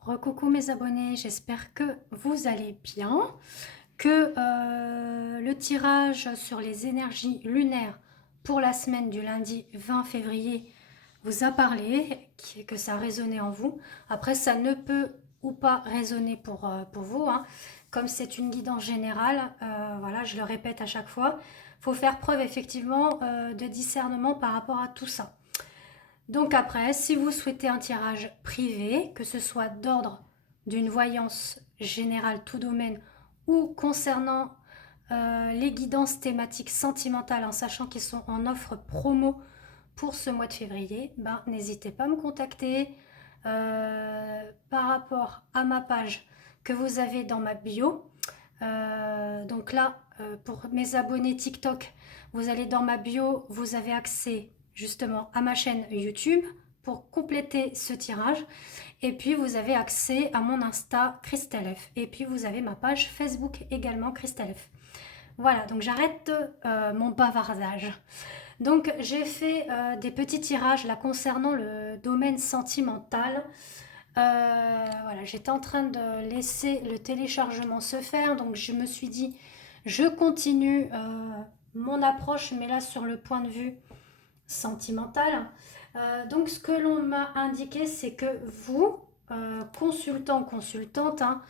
Recoucou mes abonnés, j'espère que vous allez bien, que le tirage sur les énergies lunaires pour la semaine du lundi 20 février vous a parlé, que ça a résonné en vous. Après, ça ne peut ou pas résonner pour vous, hein. Comme c'est une guidance générale, voilà, je le répète à chaque fois, il faut faire preuve effectivement de discernement par rapport à tout ça. Donc après, si vous souhaitez un tirage privé, que ce soit d'ordre d'une voyance générale tout domaine ou concernant les guidances thématiques sentimentales en sachant qu'ils sont en offre promo pour ce mois de février, ben, n'hésitez pas à me contacter par rapport à ma page que vous avez dans ma bio. Donc là, pour mes abonnés TikTok, vous allez dans ma bio, vous avez accès justement à ma chaîne YouTube pour compléter ce tirage. Et puis vous avez accès à mon Insta Christelle F. Et puis vous avez ma page Facebook également Christelle F. Voilà, donc j'arrête mon bavardage. Donc j'ai fait des petits tirages là concernant le domaine sentimental. Voilà, j'étais en train de laisser le téléchargement se faire, donc je me suis dit, je continue mon approche, mais là sur le point de vue sentimental. Donc ce que l'on m'a indiqué, c'est que vous, consultant, consultante, hein,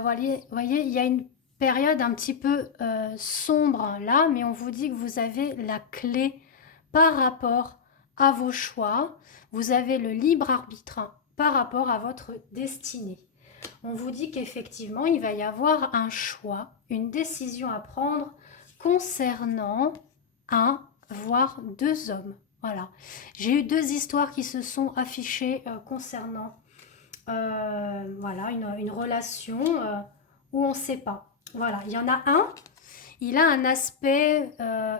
voyez, il y a une période un petit peu sombre là, mais on vous dit que vous avez la clé par rapport à vos choix. Vous avez le libre arbitre par rapport à votre destinée. On vous dit qu'effectivement, il va y avoir un choix, une décision à prendre concernant un, voire deux hommes. Voilà. J'ai eu deux histoires qui se sont affichées concernant voilà, une relation où on ne sait pas. Voilà, il y en a un, il a un aspect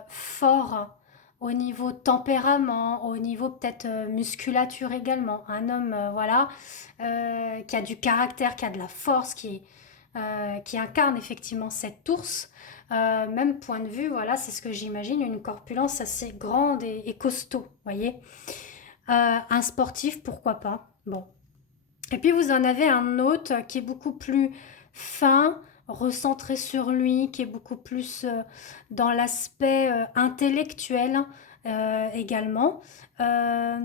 fort au niveau tempérament, au niveau peut-être musculature également. Un homme, voilà, qui a du caractère, qui a de la force, qui incarne effectivement cette ours. Même point de vue, voilà, c'est ce que j'imagine, une corpulence assez grande et costaud, voyez. Un sportif, pourquoi pas. Bon, et puis vous en avez un autre qui est beaucoup plus fin, recentré sur lui, qui est beaucoup plus dans l'aspect intellectuel également, euh,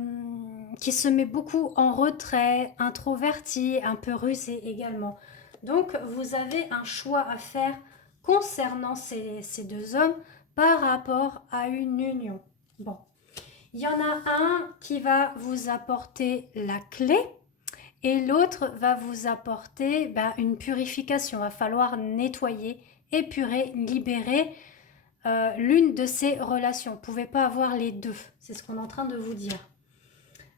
qui se met beaucoup en retrait, introverti, un peu rusé également. Donc vous avez un choix à faire concernant ces deux hommes par rapport à une union. Bon, il y en a un qui va vous apporter la clé et l'autre va vous apporter une purification. Il va falloir nettoyer, épurer, libérer l'une de ces relations. Vous ne pouvez pas avoir les deux. C'est ce qu'on est en train de vous dire.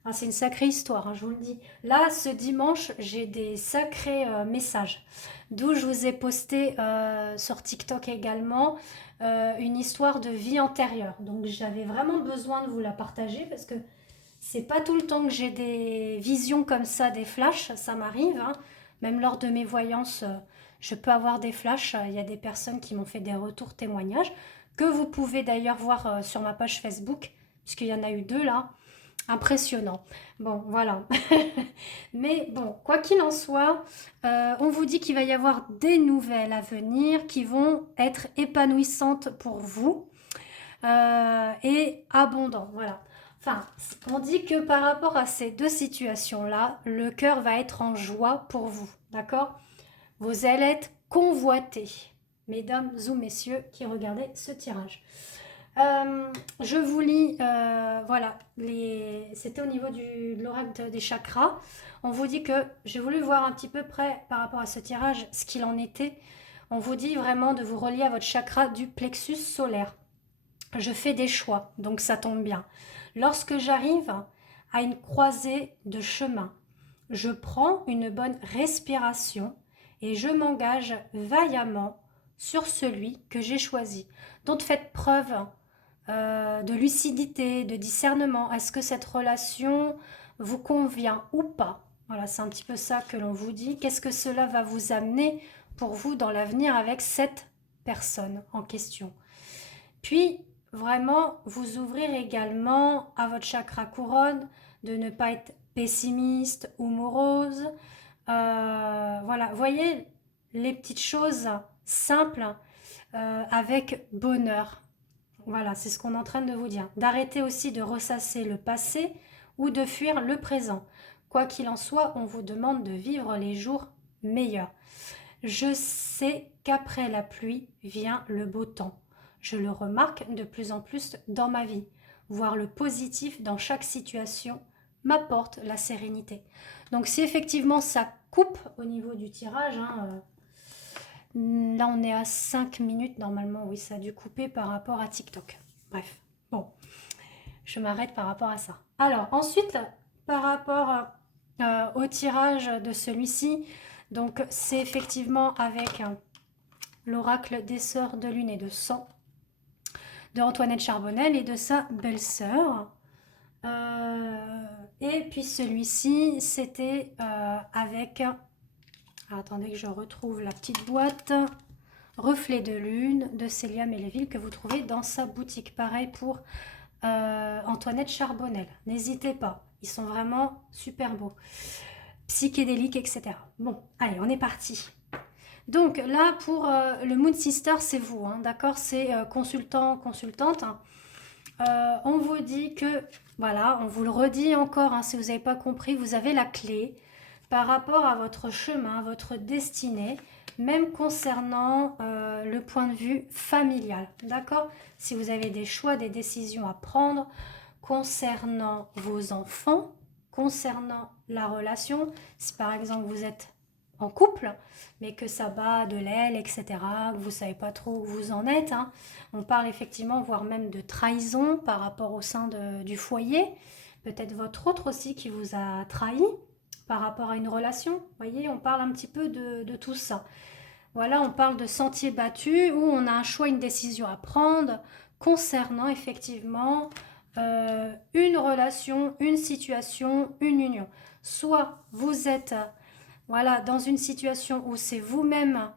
Ah, c'est une sacrée histoire, hein, je vous le dis. Là, ce dimanche, j'ai des sacrés messages. D'où je vous ai posté sur TikTok également une histoire de vie antérieure. Donc j'avais vraiment besoin de vous la partager parce que c'est pas tout le temps que j'ai des visions comme ça, des flashs, ça m'arrive, hein. Même lors de mes voyances, je peux avoir des flashs. Il y a des personnes qui m'ont fait des retours témoignages, que vous pouvez d'ailleurs voir sur ma page Facebook, puisqu'il y en a eu deux là. Impressionnant. Bon, voilà. Mais bon, quoi qu'il en soit, on vous dit qu'il va y avoir des nouvelles à venir qui vont être épanouissantes pour vous et abondantes. Voilà. Enfin, on dit que par rapport à ces deux situations-là, le cœur va être en joie pour vous, d'accord? Vous allez être convoités, mesdames ou messieurs qui regardez ce tirage. Je vous lis, voilà, c'était au niveau de l'oracle des chakras. On vous dit que j'ai voulu voir un petit peu près par rapport à ce tirage ce qu'il en était. On vous dit vraiment de vous relier à votre chakra du plexus solaire. Je fais des choix, donc ça tombe bien. Lorsque j'arrive à une croisée de chemin, je prends une bonne respiration et je m'engage vaillamment sur celui que j'ai choisi. Donc faites preuve de lucidité, de discernement. Est-ce que cette relation vous convient ou pas? Voilà, c'est un petit peu ça que l'on vous dit. Qu'est-ce que cela va vous amener pour vous dans l'avenir avec cette personne en question? Puis, vraiment, vous ouvrir également à votre chakra couronne, de ne pas être pessimiste ou morose, Voilà, voyez les petites choses simples avec bonheur. Voilà, c'est ce qu'on est en train de vous dire. D'arrêter aussi de ressasser le passé ou de fuir le présent. Quoi qu'il en soit, on vous demande de vivre les jours meilleurs. Je sais qu'après la pluie vient le beau temps. Je le remarque de plus en plus dans ma vie. Voir le positif dans chaque situation m'apporte la sérénité. Donc si effectivement ça coupe au niveau du tirage, hein, là on est à 5 minutes normalement, oui ça a dû couper par rapport à TikTok. Bref, bon, je m'arrête par rapport à ça. Alors ensuite, par rapport au tirage de celui-ci, donc c'est effectivement avec l'oracle des sœurs de lune et de sang de Antoinette Charbonnel et de sa belle-sœur. Et puis celui-ci, c'était avec... Alors, attendez que je retrouve la petite boîte. Reflet de lune de Célia Méléville que vous trouvez dans sa boutique. Pareil pour Antoinette Charbonnel. N'hésitez pas, ils sont vraiment super beaux. Psychédéliques, etc. Bon, allez, on est parti. Donc là, pour le Moon Sister, c'est vous, hein, d'accord? C'est consultant, consultante. On vous dit que, voilà, on vous le redit encore, hein, si vous n'avez pas compris, vous avez la clé par rapport à votre chemin, votre destinée, même concernant le point de vue familial, d'accord? Si vous avez des choix, des décisions à prendre concernant vos enfants, concernant la relation, si par exemple vous êtes en couple, mais que ça bat de l'aile, etc., que vous ne savez pas trop où vous en êtes, hein. On parle effectivement, voire même de trahison par rapport au sein du foyer, peut-être votre autre aussi qui vous a trahi par rapport à une relation, vous voyez, on parle un petit peu de tout ça. Voilà, on parle de sentier battu où on a un choix, une décision à prendre concernant effectivement une relation, une situation, une union. Soit vous êtes voilà, dans une situation où c'est vous-même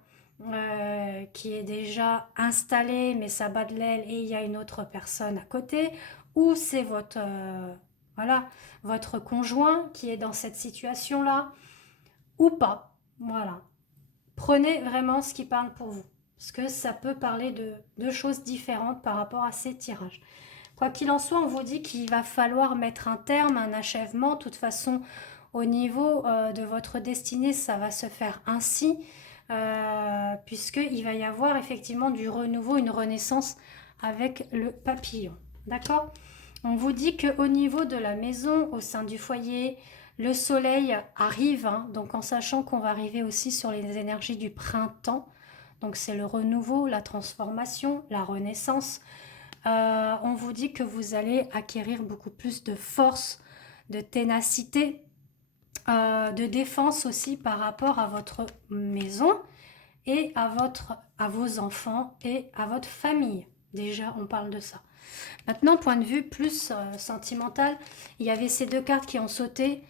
qui est déjà installé, mais ça bat de l'aile et il y a une autre personne à côté, ou c'est votre, voilà, votre conjoint qui est dans cette situation-là, ou pas. Voilà. Prenez vraiment ce qui parle pour vous, parce que ça peut parler de choses différentes par rapport à ces tirages. Quoi qu'il en soit, on vous dit qu'il va falloir mettre un terme, un achèvement. De toute façon, au niveau de votre destinée, ça va se faire ainsi, puisqu'il va y avoir effectivement du renouveau, une renaissance avec le papillon. D'accord? On vous dit qu'au niveau de la maison, au sein du foyer, le soleil arrive, hein, donc en sachant qu'on va arriver aussi sur les énergies du printemps. Donc c'est le renouveau, la transformation, la renaissance. On vous dit que vous allez acquérir beaucoup plus de force, de ténacité, de défense aussi par rapport à votre maison et à vos enfants et à votre famille. Déjà, on parle de ça. Maintenant, point de vue plus sentimental, il y avait ces deux cartes qui ont sauté,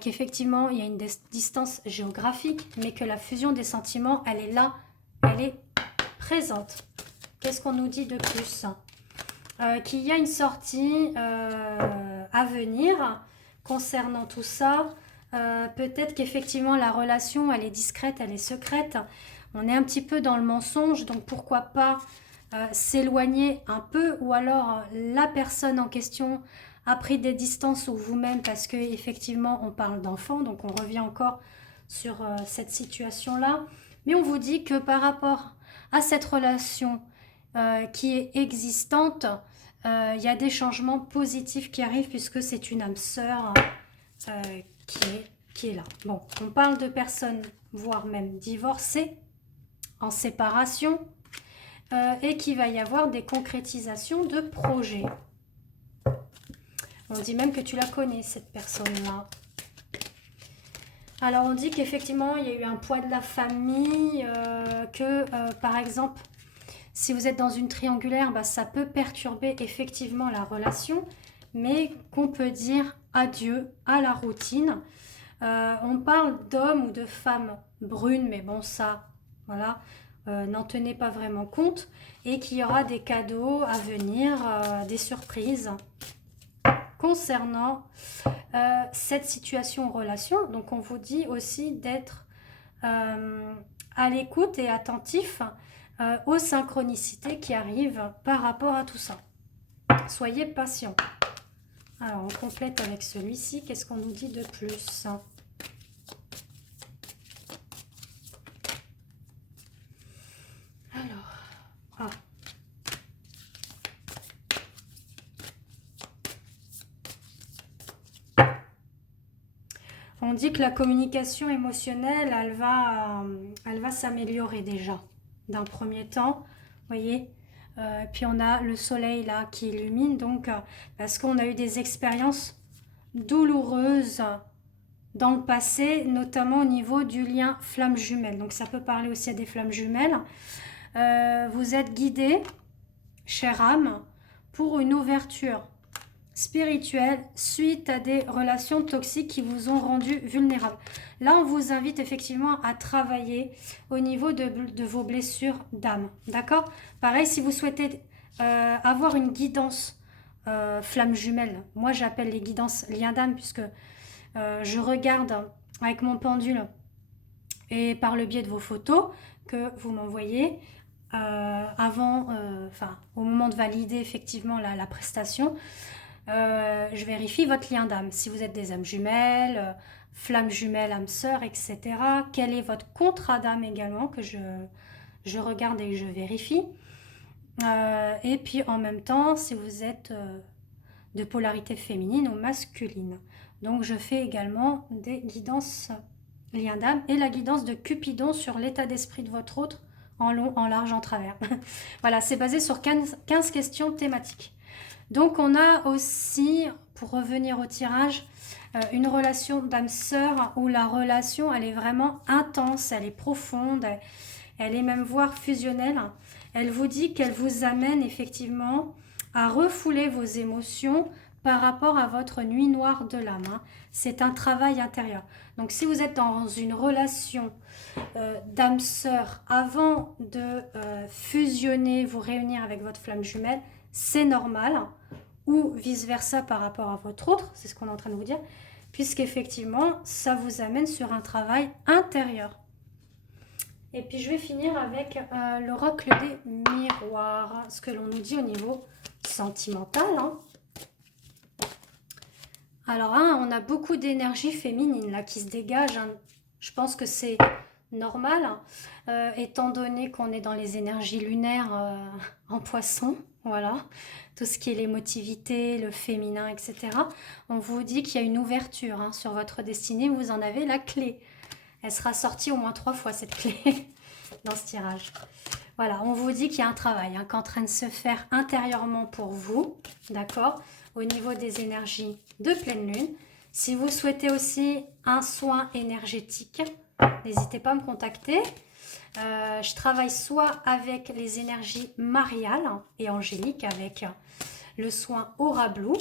qu'effectivement, il y a une distance géographique, mais que la fusion des sentiments, elle est là, elle est présente. Qu'est-ce qu'on nous dit de plus? Qu'il y a une sortie à venir concernant tout ça. Peut-être qu'effectivement la relation elle est discrète, elle est secrète. On est un petit peu dans le mensonge, donc pourquoi pas s'éloigner un peu, ou alors la personne en question a pris des distances, ou vous-même, parce que effectivement on parle d'enfants, donc on revient encore sur cette situation-là. Mais on vous dit que par rapport à cette relation qui est existante, il y a des changements positifs qui arrivent, puisque c'est une âme sœur qui est là. Bon, on parle de personnes, voire même divorcées, en séparation, et qu'il va y avoir des concrétisations de projets. On dit même que tu la connais, cette personne-là. Alors, on dit qu'effectivement, il y a eu un poids de la famille, par exemple, si vous êtes dans une triangulaire, bah, ça peut perturber effectivement la relation, mais qu'on peut dire adieu à la routine. On parle d'hommes ou de femmes brunes, mais bon, ça, voilà, n'en tenez pas vraiment compte. Et qu'il y aura des cadeaux à venir, des surprises concernant cette situation en relation. Donc on vous dit aussi d'être à l'écoute et attentif aux synchronicités qui arrivent par rapport à tout ça. Soyez patient. Alors, on complète avec celui-ci. Qu'est-ce qu'on nous dit de plus? Alors, ah. On dit que la communication émotionnelle, elle va s'améliorer déjà. D'un premier temps, vous voyez. Puis on a le soleil là qui illumine, donc parce qu'on a eu des expériences douloureuses dans le passé, notamment au niveau du lien flamme jumelle. Donc ça peut parler aussi à des flammes jumelles. Vous êtes guidé, chère âme, pour une ouverture spirituelle suite à des relations toxiques qui vous ont rendu vulnérable. Là, on vous invite effectivement à travailler au niveau de vos blessures d'âme. D'accord? Pareil, si vous souhaitez avoir une guidance flamme jumelle, moi j'appelle les guidances lien d'âme puisque je regarde avec mon pendule et par le biais de vos photos que vous m'envoyez au moment de valider effectivement la prestation. Je vérifie votre lien d'âme. Si vous êtes des âmes jumelles, flammes jumelles, âmes sœurs, etc. Quel est votre contrat d'âme également que je regarde et je vérifie. Et puis en même temps, si vous êtes de polarité féminine ou masculine. Donc je fais également des guidances lien d'âme et la guidance de Cupidon sur l'état d'esprit de votre autre en long, en large, en travers. Voilà, c'est basé sur 15 questions thématiques. Donc on a aussi, pour revenir au tirage, une relation d'âme sœur où la relation elle est vraiment intense, elle est profonde, elle est même voire fusionnelle. Elle vous dit qu'elle vous amène effectivement à refouler vos émotions par rapport à votre nuit noire de l'âme. C'est un travail intérieur. Donc si vous êtes dans une relation d'âme sœur avant de fusionner, vous réunir avec votre flamme jumelle, c'est normal, ou vice versa par rapport à votre autre, c'est ce qu'on est en train de vous dire, puisqu'effectivement ça vous amène sur un travail intérieur. Et puis je vais finir avec l'oracle des miroirs, ce que l'on nous dit au niveau sentimental. Alors on a beaucoup d'énergie féminine là qui se dégage. Je pense que c'est normal, étant donné qu'on est dans les énergies lunaires en poisson, voilà, tout ce qui est l'émotivité, le féminin, etc. On vous dit qu'il y a une ouverture sur votre destinée, vous en avez la clé. Elle sera sortie au moins 3 fois cette clé dans ce tirage. Voilà, on vous dit qu'il y a un travail qui est en train de se faire intérieurement pour vous, d'accord, au niveau des énergies de pleine lune. Si vous souhaitez aussi un soin énergétique, n'hésitez pas à me contacter. Je travaille soit avec les énergies mariales et angéliques, avec le soin Aura Blue,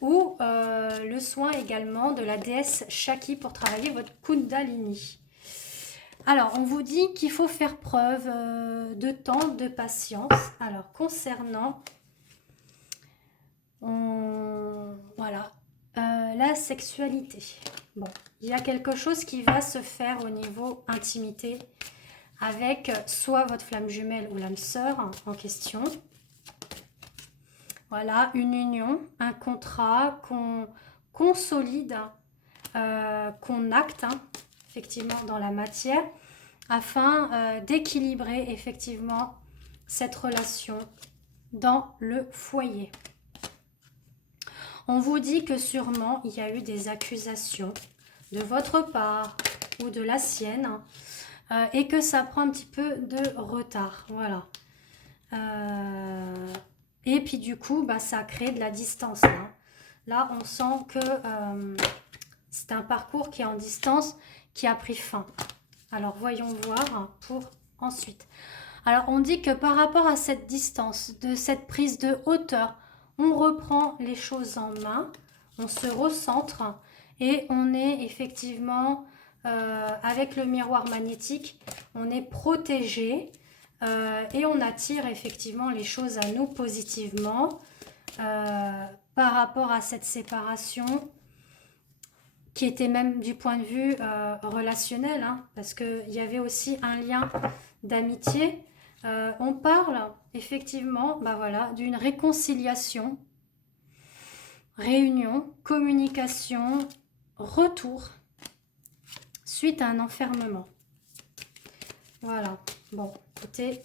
ou le soin également de la déesse Shakti pour travailler votre Kundalini. Alors, on vous dit qu'il faut faire preuve de temps, de patience. Alors, concernant la sexualité. Bon, il y a quelque chose qui va se faire au niveau intimité avec soit votre flamme jumelle ou l'âme sœur en question. Voilà, une union, un contrat qu'on consolide, qu'on acte effectivement dans la matière afin d'équilibrer effectivement cette relation dans le foyer. On vous dit que sûrement il y a eu des accusations de votre part ou de la sienne et que ça prend un petit peu de retard. Voilà. Et puis du coup, ça crée de la distance. Là, on sent que c'est un parcours qui est en distance, qui a pris fin. Alors, voyons voir pour ensuite. Alors, on dit que par rapport à cette distance, de cette prise de hauteur, on reprend les choses en main, on se recentre et on est effectivement, avec le miroir magnétique, on est protégé et on attire effectivement les choses à nous positivement par rapport à cette séparation qui était même du point de vue relationnel, hein, parce qu'il y avait aussi un lien d'amitié. On parle effectivement bah voilà, d'une réconciliation, réunion, communication, retour suite à un enfermement. Voilà, bon, écoutez,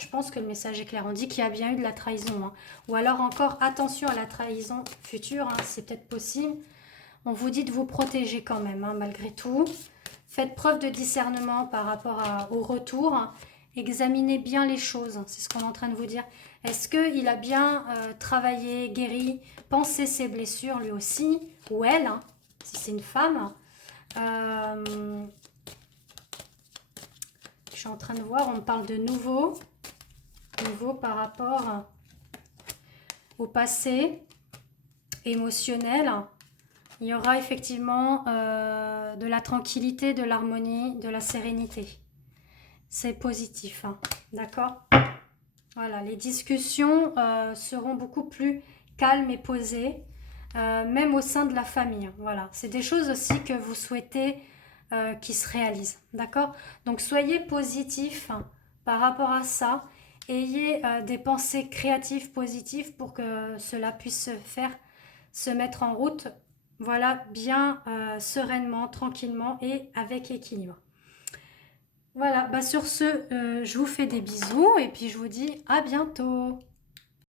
je pense que le message est clair. On dit qu'il y a bien eu de la trahison, hein. Ou alors encore, attention à la trahison future, hein, c'est peut-être possible. On vous dit de vous protéger quand même, hein, malgré tout. Faites preuve de discernement par rapport au retour. Examinez bien les choses, c'est ce qu'on est en train de vous dire. Est-ce qu'il a bien travaillé, guéri, pensé ses blessures, lui aussi, ou elle, hein, si c'est une femme. Je suis en train de voir, on parle de nouveau par rapport au passé émotionnel. Il y aura effectivement de la tranquillité, de l'harmonie, de la sérénité. C'est positif, hein, d'accord? Voilà, les discussions seront beaucoup plus calmes et posées, même au sein de la famille. Voilà, c'est des choses aussi que vous souhaitez qui se réalisent, d'accord? Donc soyez positifs par rapport à ça. Ayez des pensées créatives positives pour que cela puisse se mettre en route, voilà, bien sereinement, tranquillement et avec équilibre. Voilà, bah sur ce, je vous fais des bisous et puis je vous dis à bientôt.